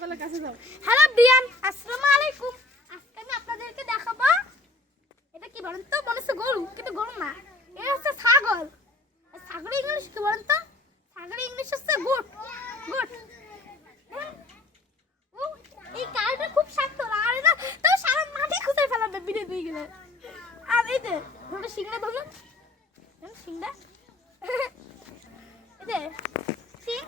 Hello বিয়ান, আসসালামু আলাইকুম। আজকে আমি আপনাদেরকে দেখাবো, এটা কি বলেন তো মনে হচ্ছে গরু, কিন্তু গরু না। এটা হচ্ছে ছাগল। আর ছাগলের ইংলিশ কি বলেন তো ছাগলের ইংলিশ হচ্ছে গুট গুট এই কারটা খুব শক্ত আর এটা তো সারা মাটি খুঁজে ফেলাবে, বিড়ে দিয়ে গেলে। আর এই যে সিংড়া ধরুন। ধরুন সিংড়া এই যে সিং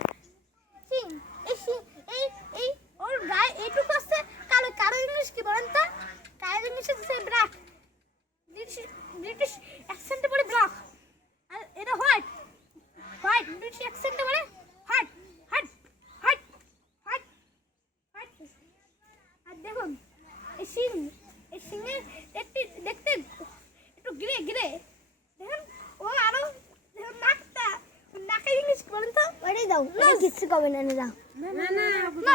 সিং এই সিং এই এই ওর গায়ে এইটুকু আছে কালো কালো ইংলিশ কি বলেন তো ইংলিশ হচ্ছে ব্ল্যাক ব্রিটিশ ব্রিটিশ অ্যাকসেন্টে বলে ব্ল্যাক আর এটা হোয়াইট হোয়াইট ব্রিটিশ অ্যাকসেন্টে বলে white white white white white আর দেখুন এই সিং এই সিংয়ের একটি দেখতে একটু গ্রে গ্রে দেখুন ও আরও দেখুন নাকটা নাকের ইংলিশ বলেন তো ওটাই দাও ওটা কিচ্ছু কবে না নে দাও না না না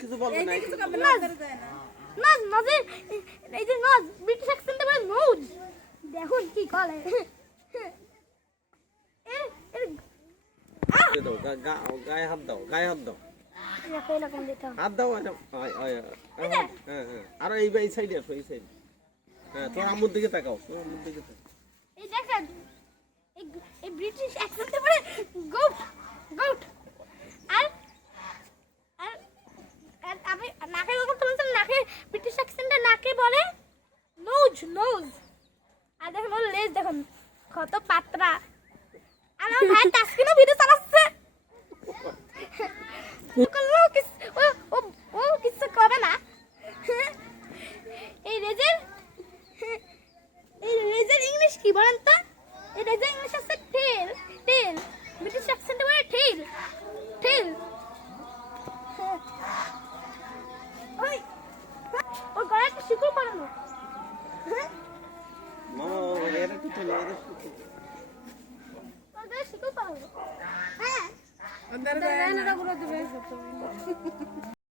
কিছু বলব না কিছু করবে না আদর যায় না নজ নজে এই যে নজ ব্রিটিশ অ্যাকসেন্টে বলে নোজ। দেখুন কি করে। গা- গা- গায়ে হাত দাও গায়ে হাত দাও। হাত দাও আর এই এই সাইডে আসো এই সাইডে হ্যাঁ তোর আম্মুর দিকে তাকাও তোর আম্মুর দিকে তাকাও। এই দেখেন এই এই ব্রিটিশ অ্যাকসেন্টে বলে গোট গোট আর আর আর আমি নাকের কথা বলছেন নাকে ব্রিটিশ অ্যাকসেন্টে নাকে বলে নোজ নোজ আর দেখুন ওর কত পাতরা। আমার ভাই, তাসকিনও ভিডিও চালাচ্ছে। করলেও ও ও কিছু করে না। এই রেজের এই রেজের ইংলিশ কি বলেন তো? এই রেজের ইংলিশ হচ্ছে টেল টেল ব্রিটিশ অ্যাকসেন্টে বলে টেল টেল ওই ওর গলায় একটা শিকড় এটা